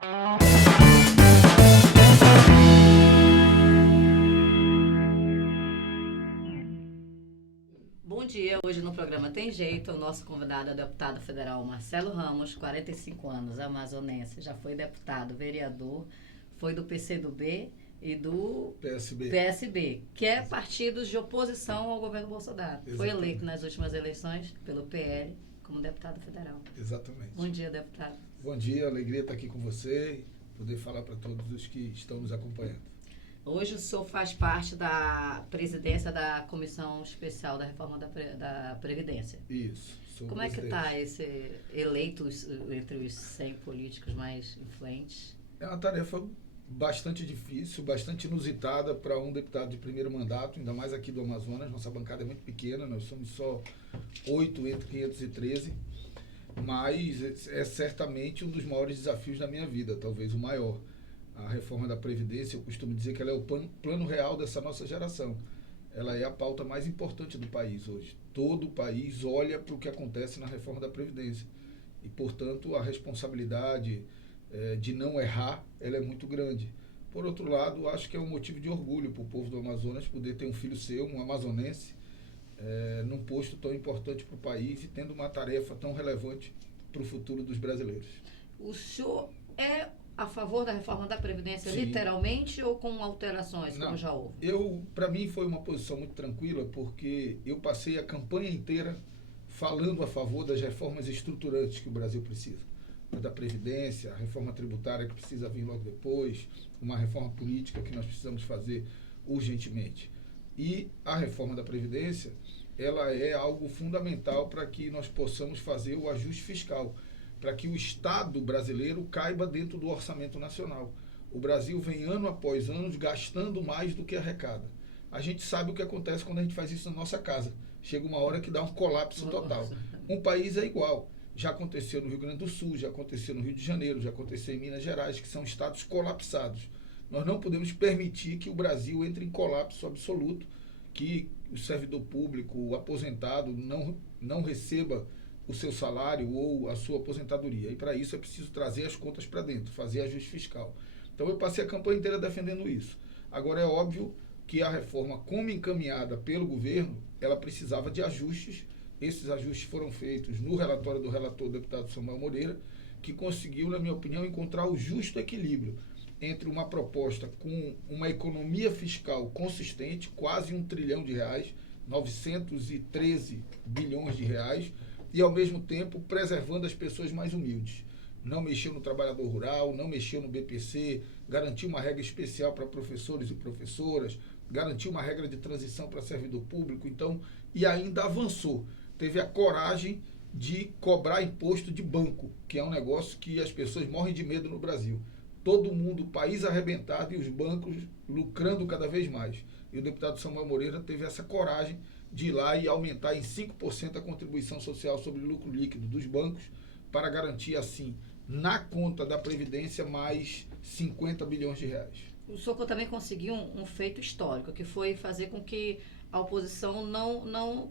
Bom dia, hoje no programa Tem Jeito, o nosso convidado é o deputado federal Marcelo Ramos, 45 anos, amazonense, já foi deputado, vereador, foi do PCdoB e do PSB, que é partidos de oposição ao governo Bolsonaro. Exatamente. Foi eleito nas últimas eleições pelo PL como deputado federal. Exatamente. Bom dia, deputado. Bom dia, alegria estar aqui com você e poder falar para todos os que estão nos acompanhando. Hoje o senhor faz parte da presidência da Comissão Especial da Reforma da Previdência. Isso. Como é que está esse eleito entre os 100 políticos mais influentes? É uma tarefa bastante difícil, bastante inusitada para um deputado de primeiro mandato, ainda mais aqui do Amazonas. Nossa bancada é muito pequena, nós somos só 8 entre 513, mas é certamente um dos maiores desafios da minha vida, talvez o maior. A reforma da Previdência, eu costumo dizer que ela é o plano real dessa nossa geração. Ela é a pauta mais importante do país hoje. Todo o país olha para o que acontece na reforma da Previdência. E, portanto, a responsabilidade de não errar, ela é muito grande. Por outro lado, acho que é um motivo de orgulho para o povo do Amazonas poder ter um filho seu, um amazonense, num posto tão importante para o país e tendo uma tarefa tão relevante para o futuro dos brasileiros. O senhor é a favor da reforma da Previdência, Sim. Literalmente, ou com alterações, Não, como já houve? Para mim foi uma posição muito tranquila, porque eu passei a campanha inteira falando a favor das reformas estruturantes que o Brasil precisa. Da Previdência, a reforma tributária que precisa vir logo depois, uma reforma política que nós precisamos fazer urgentemente. E a reforma da Previdência, ela é algo fundamental para que nós possamos fazer o ajuste fiscal, para que o Estado brasileiro caiba dentro do orçamento nacional. O Brasil vem ano após ano gastando mais do que arrecada. A gente sabe o que acontece quando a gente faz isso na nossa casa. Chega uma hora que dá um colapso total. Um país é igual. Já aconteceu no Rio Grande do Sul, já aconteceu no Rio de Janeiro, já aconteceu em Minas Gerais, que são estados colapsados. Nós não podemos permitir que o Brasil entre em colapso absoluto, que o servidor público, o aposentado, não receba o seu salário ou a sua aposentadoria. E para isso é preciso trazer as contas para dentro, fazer ajuste fiscal. Então eu passei a campanha inteira defendendo isso. Agora é óbvio que a reforma, como encaminhada pelo governo, ela precisava de ajustes. Esses ajustes foram feitos no relatório do relator, deputado Samuel Moreira, que conseguiu, na minha opinião, encontrar o justo equilíbrio entre uma proposta com uma economia fiscal consistente, quase R$1 trilhão, 913 bilhões de reais, e ao mesmo tempo preservando as pessoas mais humildes. Não mexeu no trabalhador rural, não mexeu no BPC, garantiu uma regra especial para professores e professoras, garantiu uma regra de transição para servidor público, então, e ainda avançou. Teve a coragem de cobrar imposto de banco, que é um negócio que as pessoas morrem de medo no Brasil. Todo mundo, país arrebentado e os bancos lucrando cada vez mais. E o deputado Samuel Moreira teve essa coragem de ir lá e aumentar em 5% a contribuição social sobre o lucro líquido dos bancos para garantir, assim, na conta da Previdência, mais 50 bilhões de reais. O senhor também conseguiu um feito histórico, que foi fazer com que a oposição não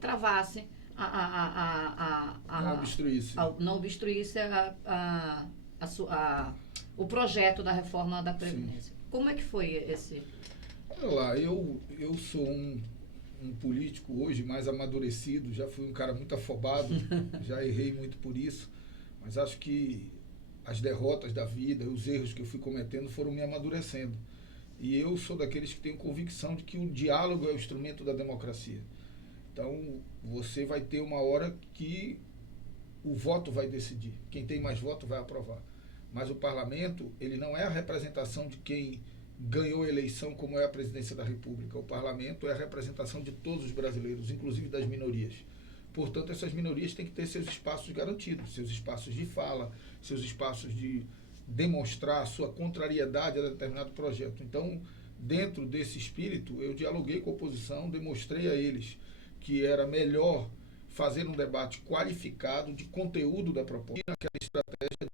travasse, não obstruísse o projeto da reforma da Previdência. Sim. Como é que foi esse? Olha lá, eu sou um político hoje mais amadurecido, já fui um cara muito afobado, já errei muito por isso, mas acho que as derrotas da vida, os erros que eu fui cometendo foram me amadurecendo. E eu sou daqueles que tenho convicção de que o diálogo é o instrumento da democracia. Então, você vai ter uma hora que o voto vai decidir. Quem tem mais voto vai aprovar. Mas o parlamento, ele não é a representação de quem ganhou a eleição, como é a presidência da República. O parlamento é a representação de todos os brasileiros, inclusive das minorias. Portanto, essas minorias têm que ter seus espaços garantidos, seus espaços de fala, seus espaços de demonstrar a sua contrariedade a determinado projeto. Então, dentro desse espírito, eu dialoguei com a oposição, demonstrei a eles que era melhor fazer um debate qualificado de conteúdo da proposta, aquela estratégia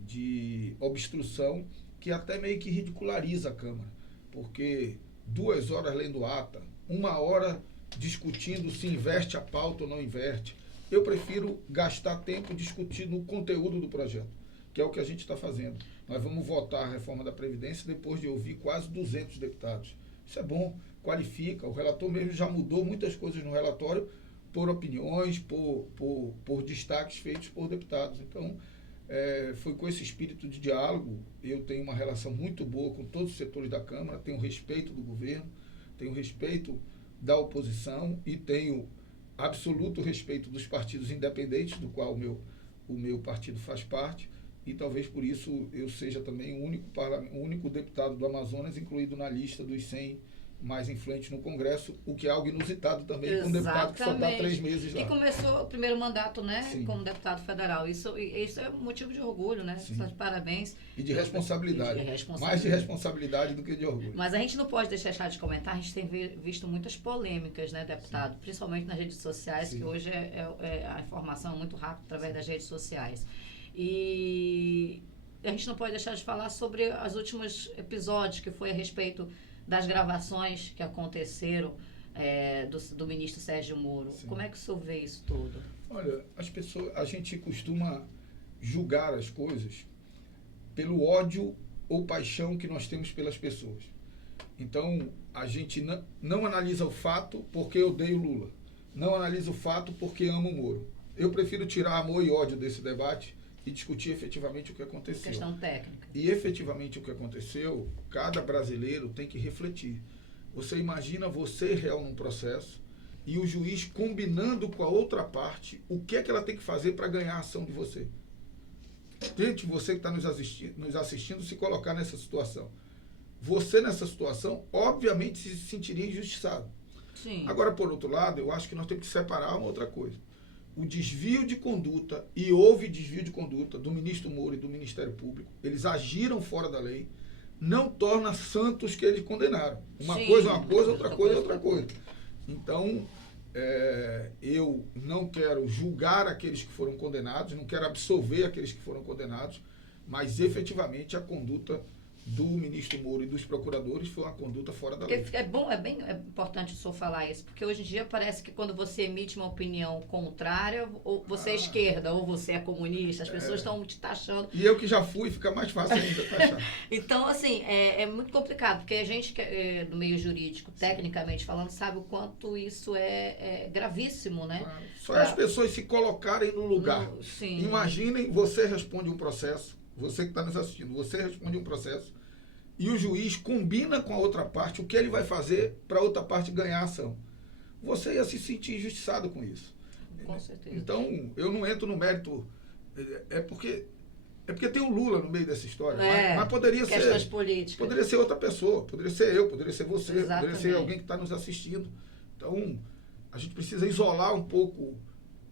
de obstrução que até meio que ridiculariza a Câmara, porque 2 horas lendo ata, 1 hora discutindo se inverte a pauta ou não inverte. Eu prefiro gastar tempo discutindo o conteúdo do projeto. que é o que a gente está fazendo. Nós vamos votar a reforma da Previdência depois de ouvir quase 200 deputados. Isso é bom, qualifica. O relator mesmo já mudou muitas coisas no relatório por opiniões, por destaques feitos por deputados. Então, foi com esse espírito de diálogo. Eu tenho uma relação muito boa com todos os setores da Câmara, tenho respeito do governo, tenho respeito da oposição e tenho absoluto respeito dos partidos independentes, do qual o meu partido faz parte, e talvez por isso eu seja também o único deputado do Amazonas incluído na lista dos 100 mais influentes no Congresso, o que é algo inusitado também com um deputado que só está 3 meses lá. E começou o primeiro mandato, né, Sim. como deputado federal. Isso é motivo de orgulho, né? Você está de parabéns. E de responsabilidade. Mais de responsabilidade do que de orgulho. Mas a gente não pode deixar de comentar, a gente tem visto muitas polêmicas, né, deputado? Sim. Principalmente nas redes sociais, sim, que hoje a informação é muito rápida através das redes sociais. E a gente não pode deixar de falar sobre os últimos episódios, que foi a respeito das gravações que aconteceram do ministro Sérgio Moro. Sim. Como é que o senhor vê isso tudo? Olha, a gente costuma julgar as coisas pelo ódio ou paixão que nós temos pelas pessoas. Então, a gente não analisa o fato porque eu odeio Lula. Não analisa o fato porque amo o Moro. Eu prefiro tirar amor e ódio desse debate e discutir efetivamente o que aconteceu. Questão técnica. E efetivamente o que aconteceu, cada brasileiro tem que refletir. Você imagina você réu num processo e o juiz combinando com a outra parte o que é que ela tem que fazer para ganhar a ação de você. Gente, você que está nos assistindo, se colocar nessa situação. Você nessa situação, obviamente, se sentiria injustiçado. Sim. Agora, por outro lado, eu acho que nós temos que separar uma outra coisa. O desvio de conduta, e houve desvio de conduta do ministro Moro e do Ministério Público, eles agiram fora da lei, não torna santos que eles condenaram. Uma Sim, coisa é uma coisa, outra coisa é outra coisa. Então, eu não quero julgar aqueles que foram condenados, não quero absolver aqueles que foram condenados, mas efetivamente a conduta do ministro Moro e dos procuradores foi uma conduta fora da lei. É bem importante o senhor falar isso, porque hoje em dia parece que quando você emite uma opinião contrária, ou você é esquerda, ou você é comunista, as pessoas estão te taxando. E eu que já fui, fica mais fácil ainda taxar. Então, assim, é muito complicado, porque a gente do meio jurídico, tecnicamente falando, sabe o quanto isso é gravíssimo, né? Só as pessoas se colocarem no lugar. Sim. Imaginem, você responde um processo, você que está nos assistindo, você responde um processo e o juiz combina com a outra parte o que ele vai fazer para a outra parte ganhar a ação. Você ia se sentir injustiçado com isso. Com certeza. Então, eu não entro no mérito. É porque tem o Lula no meio dessa história. Mas poderia ser. Questões políticas. Poderia ser outra pessoa. Poderia ser eu, poderia ser você, Exatamente. Poderia ser alguém que está nos assistindo. Então, a gente precisa isolar um pouco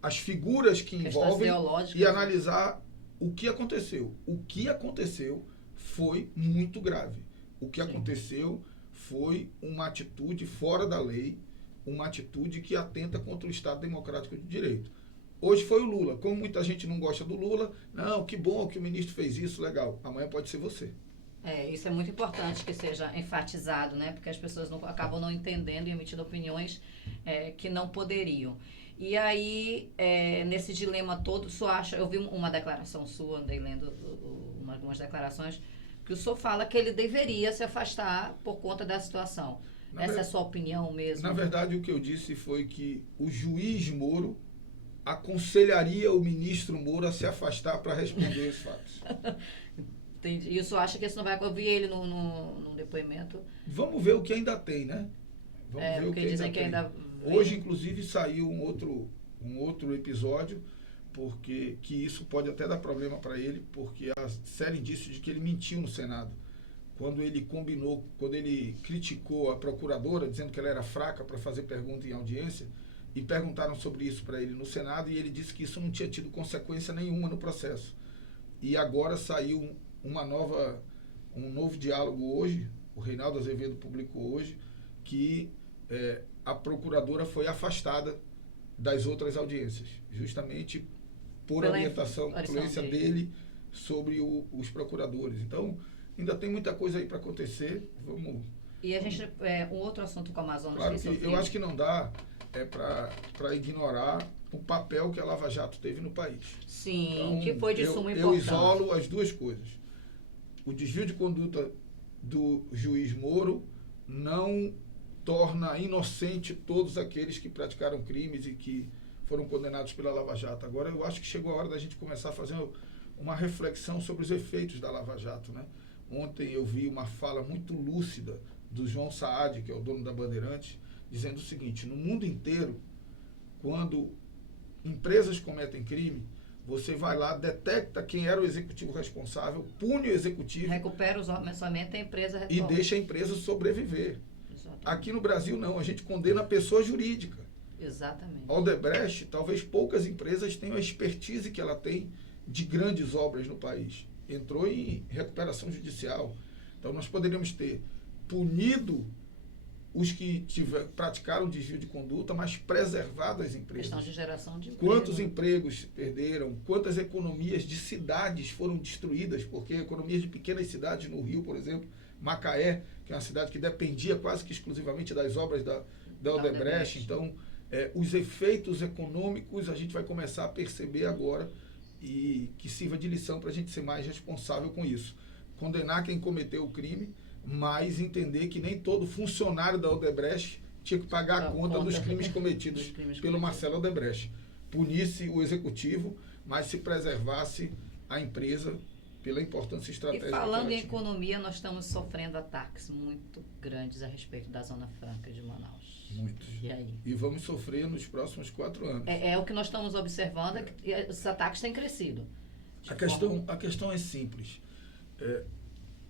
as figuras que envolvem e analisar o que aconteceu. O que aconteceu foi muito grave. O que aconteceu foi uma atitude fora da lei, uma atitude que atenta contra o Estado Democrático de Direito. Hoje foi o Lula. Como muita gente não gosta do Lula, não, que bom que o ministro fez isso, legal. Amanhã pode ser você. Isso é muito importante que seja enfatizado, né? Porque as pessoas acabam não entendendo e emitindo opiniões que não poderiam. E aí, nesse dilema todo, o senhor acha... Eu vi uma declaração sua, andei lendo algumas declarações, que o senhor fala que ele deveria se afastar por conta da situação. Essa é a sua opinião mesmo? Na verdade, o que eu disse foi que o juiz Moro aconselharia o ministro Moro a se afastar para responder os fatos. Entendi. E o senhor acha que isso não vai ouvir ele no depoimento? Vamos ver o que ainda tem, né? Vamos ver o que dizem que ainda vem. Hoje, inclusive, saiu um outro episódio, porque que isso pode até dar problema para ele, porque há sério indício de que ele mentiu no Senado. Quando ele criticou a procuradora, dizendo que ela era fraca para fazer pergunta em audiência, e perguntaram sobre isso para ele no Senado, e ele disse que isso não tinha tido consequência nenhuma no processo. E agora saiu um novo diálogo hoje, o Reinaldo Azevedo publicou hoje, que a procuradora foi afastada das outras audiências, justamente por orientação, influência dele sobre os procuradores. Então, ainda tem muita coisa aí para acontecer. Vamos. E a gente, um outro assunto com o Amazonas. Claro que eu acho que não dá para ignorar o papel que a Lava Jato teve no país. Sim, Então, que foi de suma eu importância. isolo as duas coisas. O desvio de conduta do juiz Moro não torna inocente todos aqueles que praticaram crimes e que foram condenados pela Lava Jato. Agora, eu acho que chegou a hora da gente começar a fazer uma reflexão sobre os efeitos da Lava Jato, né? Ontem eu vi uma fala muito lúcida do João Saad, que é o dono da Bandeirantes, dizendo o seguinte: no mundo inteiro, quando empresas cometem crime, você vai lá, detecta quem era o executivo responsável, pune o executivo, recupera os orçamentos e a empresa e retorna. deixa a empresa sobreviver. Exatamente. Aqui no Brasil não, a gente condena a pessoa jurídica. Exatamente. A Odebrecht, talvez poucas empresas tenham a expertise que ela tem de grandes obras no país. Entrou em recuperação judicial. Então nós poderíamos ter punido os que praticaram desvio de conduta, mas preservado as empresas. Questão de geração de emprego. Quantos empregos se perderam, quantas economias de cidades foram destruídas, porque economias de pequenas cidades no Rio, por exemplo, Macaé, que é uma cidade que dependia quase que exclusivamente das obras da Odebrecht. Então, os efeitos econômicos a gente vai começar a perceber agora e que sirva de lição para a gente ser mais responsável com isso. Condenar quem cometeu o crime, mas entender que nem todo funcionário da Odebrecht tinha que pagar a conta dos crimes cometidos pelo Marcelo Odebrecht. Punisse o executivo, mas se preservasse a empresa pela importância estratégica. E falando em economia, nós estamos sofrendo ataques muito grandes a respeito da Zona Franca de Manaus. Muitos. E aí? E vamos sofrer nos próximos 4 anos. É o que nós estamos observando, é que esses ataques têm crescido. A questão é simples.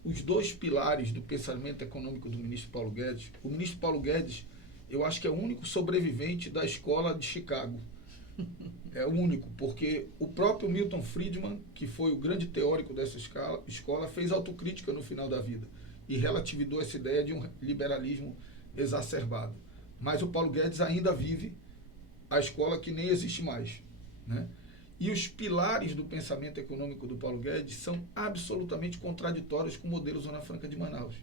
Os dois pilares do pensamento econômico do ministro Paulo Guedes, o ministro Paulo Guedes, eu acho que é o único sobrevivente da escola de Chicago. É o único, porque o próprio Milton Friedman, que foi o grande teórico dessa escola, fez autocrítica no final da vida e relativizou essa ideia de um liberalismo exacerbado. Mas o Paulo Guedes ainda vive a escola que nem existe mais, né? E os pilares do pensamento econômico do Paulo Guedes são absolutamente contraditórios com o modelo Zona Franca de Manaus.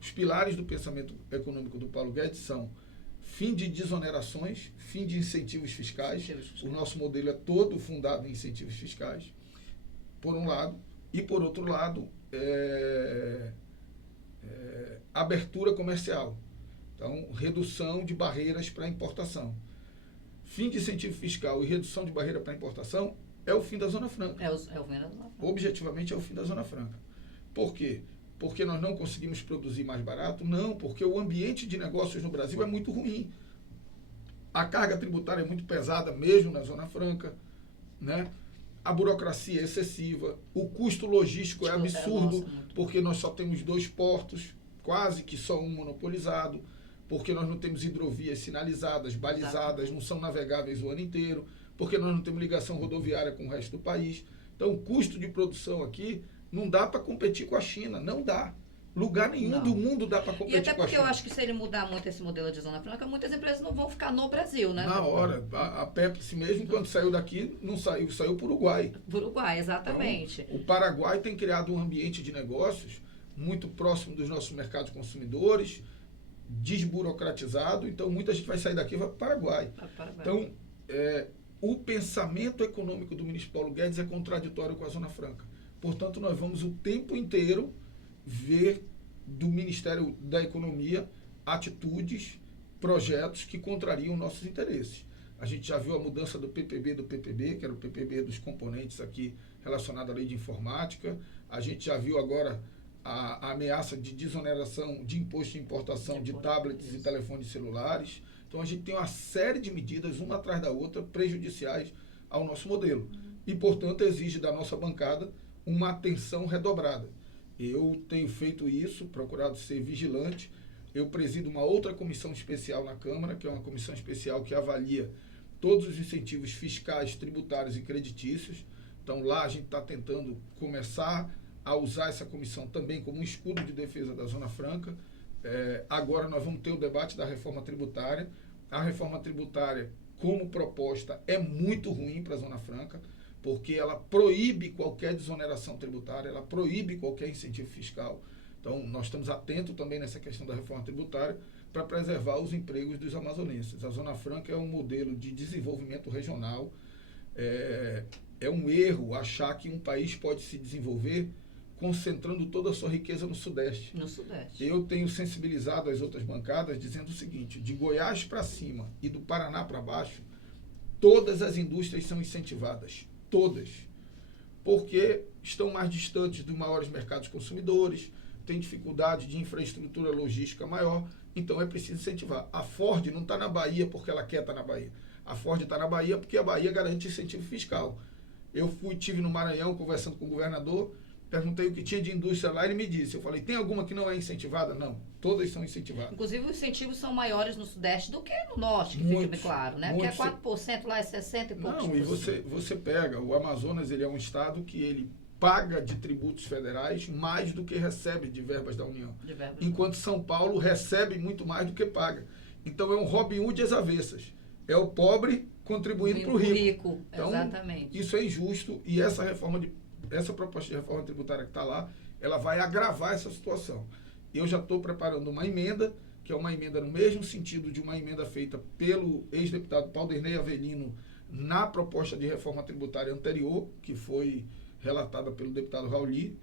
Os pilares do pensamento econômico do Paulo Guedes são fim de desonerações, fim de incentivos fiscais. O nosso modelo é todo fundado em incentivos fiscais, por um lado, e por outro lado, abertura comercial. Então, redução de barreiras para importação. Fim de incentivo fiscal e redução de barreira para importação é o fim da Zona Franca. É o fim da Zona Franca. Objetivamente é o fim da Zona Franca. Por quê? Porque nós não conseguimos produzir mais barato? Não, porque o ambiente de negócios no Brasil é muito ruim. A carga tributária é muito pesada, mesmo na Zona Franca, né? A burocracia é excessiva, o custo logístico é absurdo, porque nós só temos 2 portos, quase que só um monopolizado, porque nós não temos hidrovias sinalizadas, balizadas, não são navegáveis o ano inteiro, porque nós não temos ligação rodoviária com o resto do país. Então, o custo de produção aqui não dá para competir com a China, não dá. Lugar nenhum do mundo dá para competir com a China. E até porque eu acho que se ele mudar muito esse modelo de Zona Franca, muitas empresas não vão ficar no Brasil, né? Na hora. A Pepsi mesmo, quando saiu daqui, não saiu para o Uruguai. Para o Uruguai, exatamente. Então, o Paraguai tem criado um ambiente de negócios muito próximo dos nossos mercados consumidores, desburocratizado, então muita gente vai sair daqui e vai para o Paraguai. Então, o pensamento econômico do ministro Paulo Guedes é contraditório com a Zona Franca. Portanto, nós vamos o tempo inteiro ver do Ministério da Economia atitudes, projetos que contrariam nossos interesses. A gente já viu a mudança do PPB, que era o PPB dos componentes aqui relacionado à lei de informática. A gente já viu agora a ameaça de desoneração de imposto de importação de tablets e telefones celulares. Então, a gente tem uma série de medidas, uma atrás da outra, prejudiciais ao nosso modelo. E, portanto, exige da nossa bancada uma atenção redobrada. Eu tenho feito isso, procurado ser vigilante. Eu presido uma outra comissão especial na Câmara, que é uma comissão especial que avalia todos os incentivos fiscais, tributários e creditícios. Então, lá a gente está tentando começar a usar essa comissão também como um escudo de defesa da Zona Franca. Agora nós vamos ter o debate da reforma tributária. A reforma tributária, como proposta, é muito ruim para a Zona Franca, porque ela proíbe qualquer desoneração tributária, ela proíbe qualquer incentivo fiscal. Então, nós estamos atentos também nessa questão da reforma tributária, para preservar os empregos dos amazonenses. A Zona Franca é um modelo de desenvolvimento regional. É um erro achar que um país pode se desenvolver concentrando toda a sua riqueza no Sudeste. No Sudeste. Eu tenho sensibilizado as outras bancadas dizendo o seguinte: de Goiás para cima e do Paraná para baixo, todas as indústrias são incentivadas. Todas. Porque estão mais distantes dos maiores mercados consumidores, têm dificuldade de infraestrutura logística maior, então é preciso incentivar. A Ford não está na Bahia porque ela quer estar na Bahia. A Ford está na Bahia porque a Bahia garante incentivo fiscal. Eu estive no Maranhão conversando com o governador, perguntei o que tinha de indústria lá, ele me disse. Eu falei, tem alguma que não é incentivada? Não, todas são incentivadas. Inclusive, os incentivos são maiores no Sudeste do que no Norte, que fica bem claro, né? Porque é 4%, lá é 60 e poucos. Não, e você pega, o Amazonas, ele é um estado que ele paga de tributos federais mais do que recebe de verbas da União. Enquanto São Paulo recebe muito mais do que paga. Então, é um Robin Hood às avessas. É o pobre contribuindo para o rico. Então, exatamente. Isso é injusto e essa proposta de reforma tributária que está lá, ela vai agravar essa situação. Eu já estou preparando uma emenda, que é uma emenda no mesmo sentido de uma emenda feita pelo ex-deputado Paulderney Avelino na proposta de reforma tributária anterior, que foi relatada pelo deputado Rauli,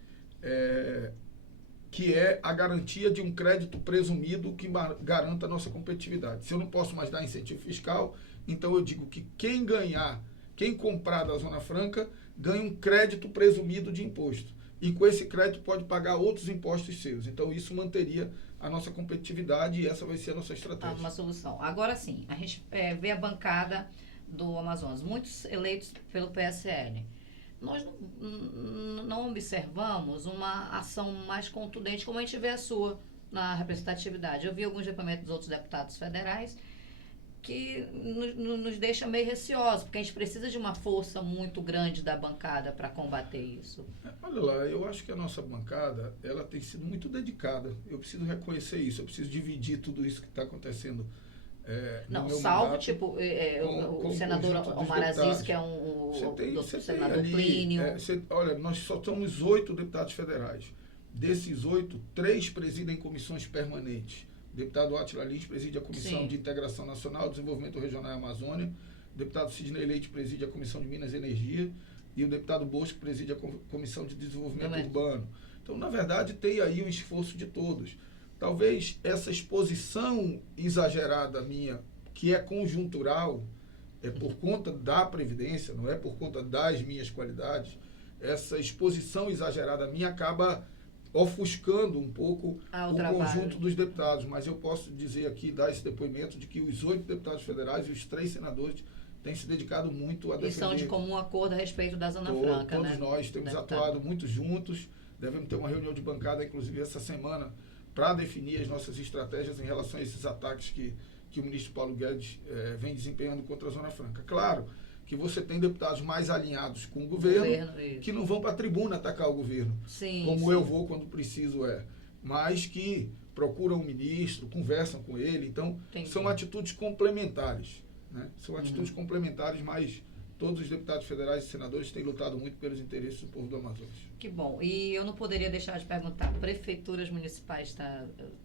que é a garantia de um crédito presumido que garanta a nossa competitividade. Se eu não posso mais dar incentivo fiscal, então eu digo que quem comprar da Zona Franca ganha um crédito presumido de imposto. E com esse crédito pode pagar outros impostos seus. Então isso manteria a nossa competitividade e essa vai ser a nossa estratégia. Uma solução. Agora sim, a gente vê a bancada do Amazonas, muitos eleitos pelo PSL. Nós não observamos uma ação mais contundente como a gente vê a sua na representatividade. Eu vi alguns depoimentos dos outros deputados federais que nos deixa meio receosos, porque a gente precisa de uma força muito grande da bancada para combater isso. Olha lá, eu acho que a nossa bancada ela tem sido muito dedicada. Eu preciso reconhecer isso, eu preciso dividir tudo isso que está acontecendo. Não, salvo tipo o senador Omar Aziz, que é senador Plínio. Olha, nós só somos 8 deputados federais. Desses 8, 3 presidem comissões permanentes. O deputado Átila Lins preside a Comissão de Integração Nacional, Desenvolvimento Regional e Amazônia. O deputado Sidney Leite preside a Comissão de Minas e Energia. E o deputado Bosco preside a Comissão de Desenvolvimento Urbano. Então, na verdade, tem aí um esforço de todos. Talvez essa exposição exagerada minha, que é conjuntural, é por conta da Previdência, não é por conta das minhas qualidades, essa exposição exagerada minha acaba ofuscando um pouco o conjunto dos deputados. Mas eu posso dizer aqui, dar esse depoimento de que os 8 deputados federais e os 3 senadores têm se dedicado muito a defender. E são de comum acordo a respeito da Zona Franca, todos nós temos atuado muito juntos. Devemos ter uma reunião de bancada, inclusive, essa semana, para definir as nossas estratégias em relação a esses ataques que o ministro Paulo Guedes vem desempenhando contra a Zona Franca. Claro que você tem deputados mais alinhados com o governo que não vão para a tribuna atacar o governo, eu vou quando preciso mas que procuram o ministro, conversam com ele. Então, são atitudes complementares. Né? São atitudes complementares, mas todos os deputados federais e senadores têm lutado muito pelos interesses do povo do Amazonas. Que bom. E eu não poderia deixar de perguntar, prefeituras municipais,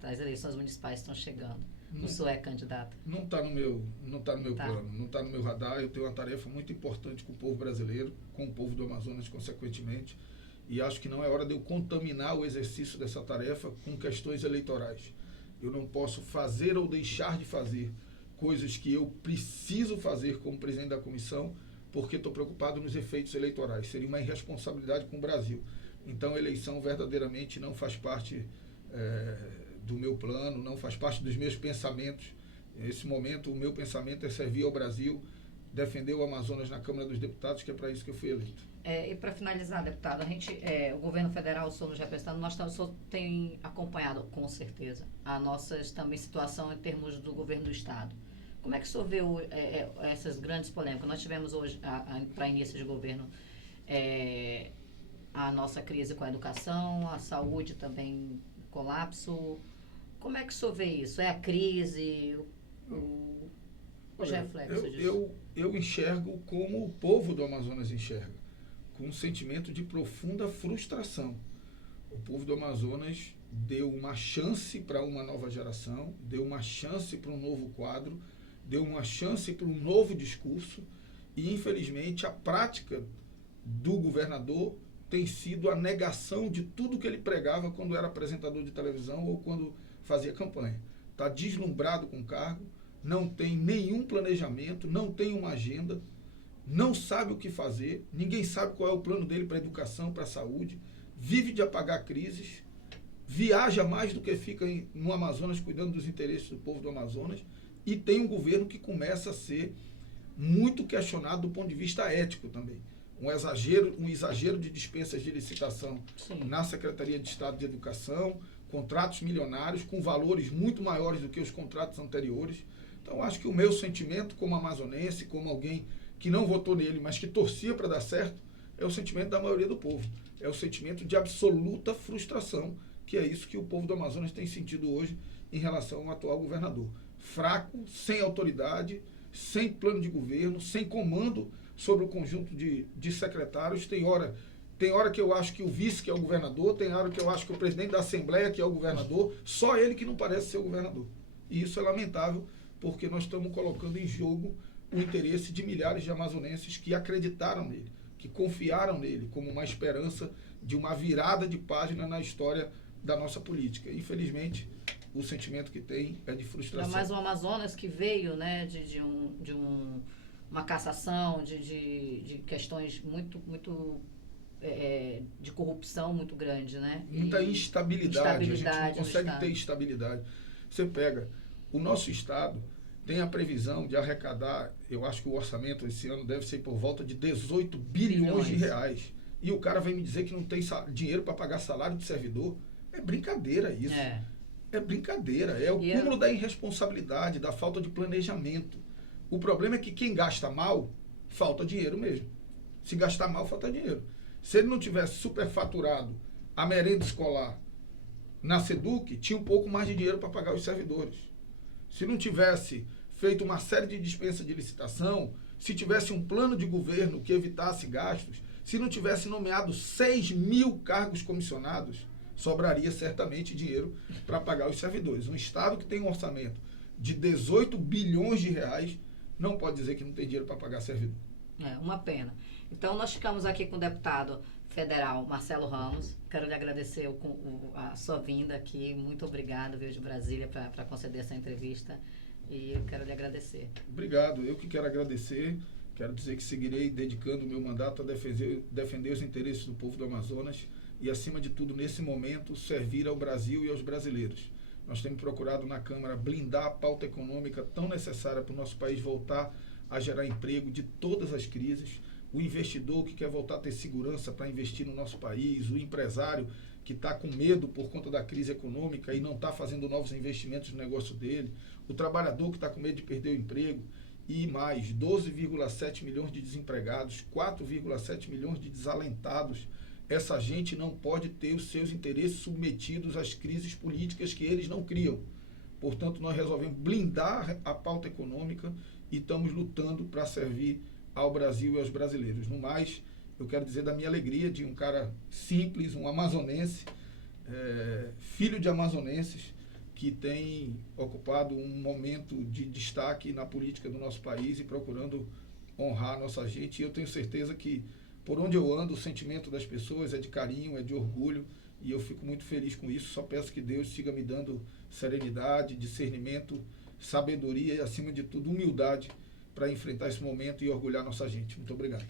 as eleições municipais estão chegando. O senhor é candidato? Não está no meu plano, não está no meu radar. Eu tenho uma tarefa muito importante com o povo brasileiro, com o povo do Amazonas, consequentemente, e acho que não é hora de eu contaminar o exercício dessa tarefa com questões eleitorais. Eu não posso fazer ou deixar de fazer coisas que eu preciso fazer como presidente da comissão, porque estou preocupado nos efeitos eleitorais. Seria uma irresponsabilidade com o Brasil. Então, a eleição verdadeiramente não faz parte do meu plano, não faz parte dos meus pensamentos. Nesse momento, o meu pensamento é servir ao Brasil, defender o Amazonas na Câmara dos Deputados, que é para isso que eu fui eleito. E para finalizar, deputado, o governo federal, somos representando, nós tem acompanhado, com certeza, a nossa também situação em termos do governo do Estado. Como é que o senhor vê essas grandes polêmicas? Nós tivemos hoje, para início de governo, a nossa crise com a educação, a saúde também, colapso. Como é que o senhor vê isso? É a crise, os reflexos disso? Eu enxergo como o povo do Amazonas enxerga, com um sentimento de profunda frustração. O povo do Amazonas deu uma chance para uma nova geração, deu uma chance para um novo quadro, deu uma chance para um novo discurso e, infelizmente, a prática do governador tem sido a negação de tudo que ele pregava quando era apresentador de televisão ou quando fazia campanha. Está deslumbrado com o cargo, não tem nenhum planejamento, não tem uma agenda, não sabe o que fazer, ninguém sabe qual é o plano dele para a educação, para a saúde, vive de apagar crises, viaja mais do que fica no Amazonas cuidando dos interesses do povo do Amazonas e tem um governo que começa a ser muito questionado do ponto de vista ético também. Um exagero de dispensas de licitação na Secretaria de Estado de Educação, contratos milionários com valores muito maiores do que os contratos anteriores. Então, acho que o meu sentimento como amazonense, como alguém que não votou nele, mas que torcia para dar certo, é o sentimento da maioria do povo. É o sentimento de absoluta frustração, que é isso que o povo do Amazonas tem sentido hoje em relação ao atual governador. Fraco, sem autoridade, sem plano de governo, sem comando sobre o conjunto de secretários. Tem hora que eu acho que o vice que é o governador, tem hora que eu acho que o presidente da Assembleia que é o governador, só ele que não parece ser o governador. E isso é lamentável, porque nós estamos colocando em jogo o interesse de milhares de amazonenses que acreditaram nele, que confiaram nele como uma esperança de uma virada de página na história da nossa política. Infelizmente, o sentimento que tem é de frustração. É mais um Amazonas que veio, né, uma cassação, de questões muito de corrupção muito grande, né? Muita instabilidade. A gente não consegue ter estabilidade. Você pega, o nosso estado tem a previsão de arrecadar, eu acho que o orçamento esse ano deve ser por volta de 18 bilhões de reais. E o cara vem me dizer que não tem dinheiro para pagar salário de servidor. É brincadeira isso. É brincadeira. É o cúmulo da irresponsabilidade, da falta de planejamento. O problema é que quem gasta mal, falta dinheiro mesmo. Se gastar mal, falta dinheiro. Se ele não tivesse superfaturado a merenda escolar na SEDUC, tinha um pouco mais de dinheiro para pagar os servidores. Se não tivesse feito uma série de dispensas de licitação, se tivesse um plano de governo que evitasse gastos, se não tivesse nomeado 6 mil cargos comissionados, sobraria certamente dinheiro para pagar os servidores. Um estado que tem um orçamento de 18 bilhões de reais não pode dizer que não tem dinheiro para pagar servidor. É uma pena. Então, nós ficamos aqui com o deputado federal Marcelo Ramos. Quero lhe agradecer a sua vinda aqui. Muito obrigado, veio de Brasília para conceder essa entrevista. E eu quero lhe agradecer. Obrigado. Eu que quero agradecer. Quero dizer que seguirei dedicando o meu mandato a defender os interesses do povo do Amazonas e, acima de tudo, nesse momento, servir ao Brasil e aos brasileiros. Nós temos procurado na Câmara blindar a pauta econômica tão necessária para o nosso país voltar a gerar emprego de todas as crises. O investidor que quer voltar a ter segurança para investir no nosso país, o empresário que está com medo por conta da crise econômica e não está fazendo novos investimentos no negócio dele, o trabalhador que está com medo de perder o emprego e mais 12,7 milhões de desempregados, 4,7 milhões de desalentados. Essa gente não pode ter os seus interesses submetidos às crises políticas que eles não criam. Portanto, nós resolvemos blindar a pauta econômica e estamos lutando para servir ao Brasil e aos brasileiros. No mais, eu quero dizer da minha alegria de um cara simples, um amazonense, filho de amazonenses, que tem ocupado um momento de destaque na política do nosso país e procurando honrar a nossa gente. E eu tenho certeza que, por onde eu ando, o sentimento das pessoas é de carinho, é de orgulho, e eu fico muito feliz com isso. Só peço que Deus siga me dando serenidade, discernimento, sabedoria e, acima de tudo, humildade para enfrentar esse momento e orgulhar nossa gente. Muito obrigado.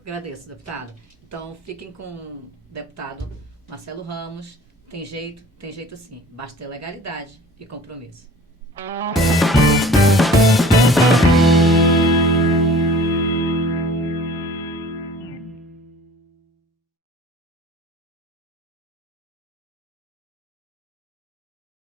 Agradeço, deputado. Então, fiquem com o deputado Marcelo Ramos. Tem jeito sim. Basta ter legalidade e compromisso.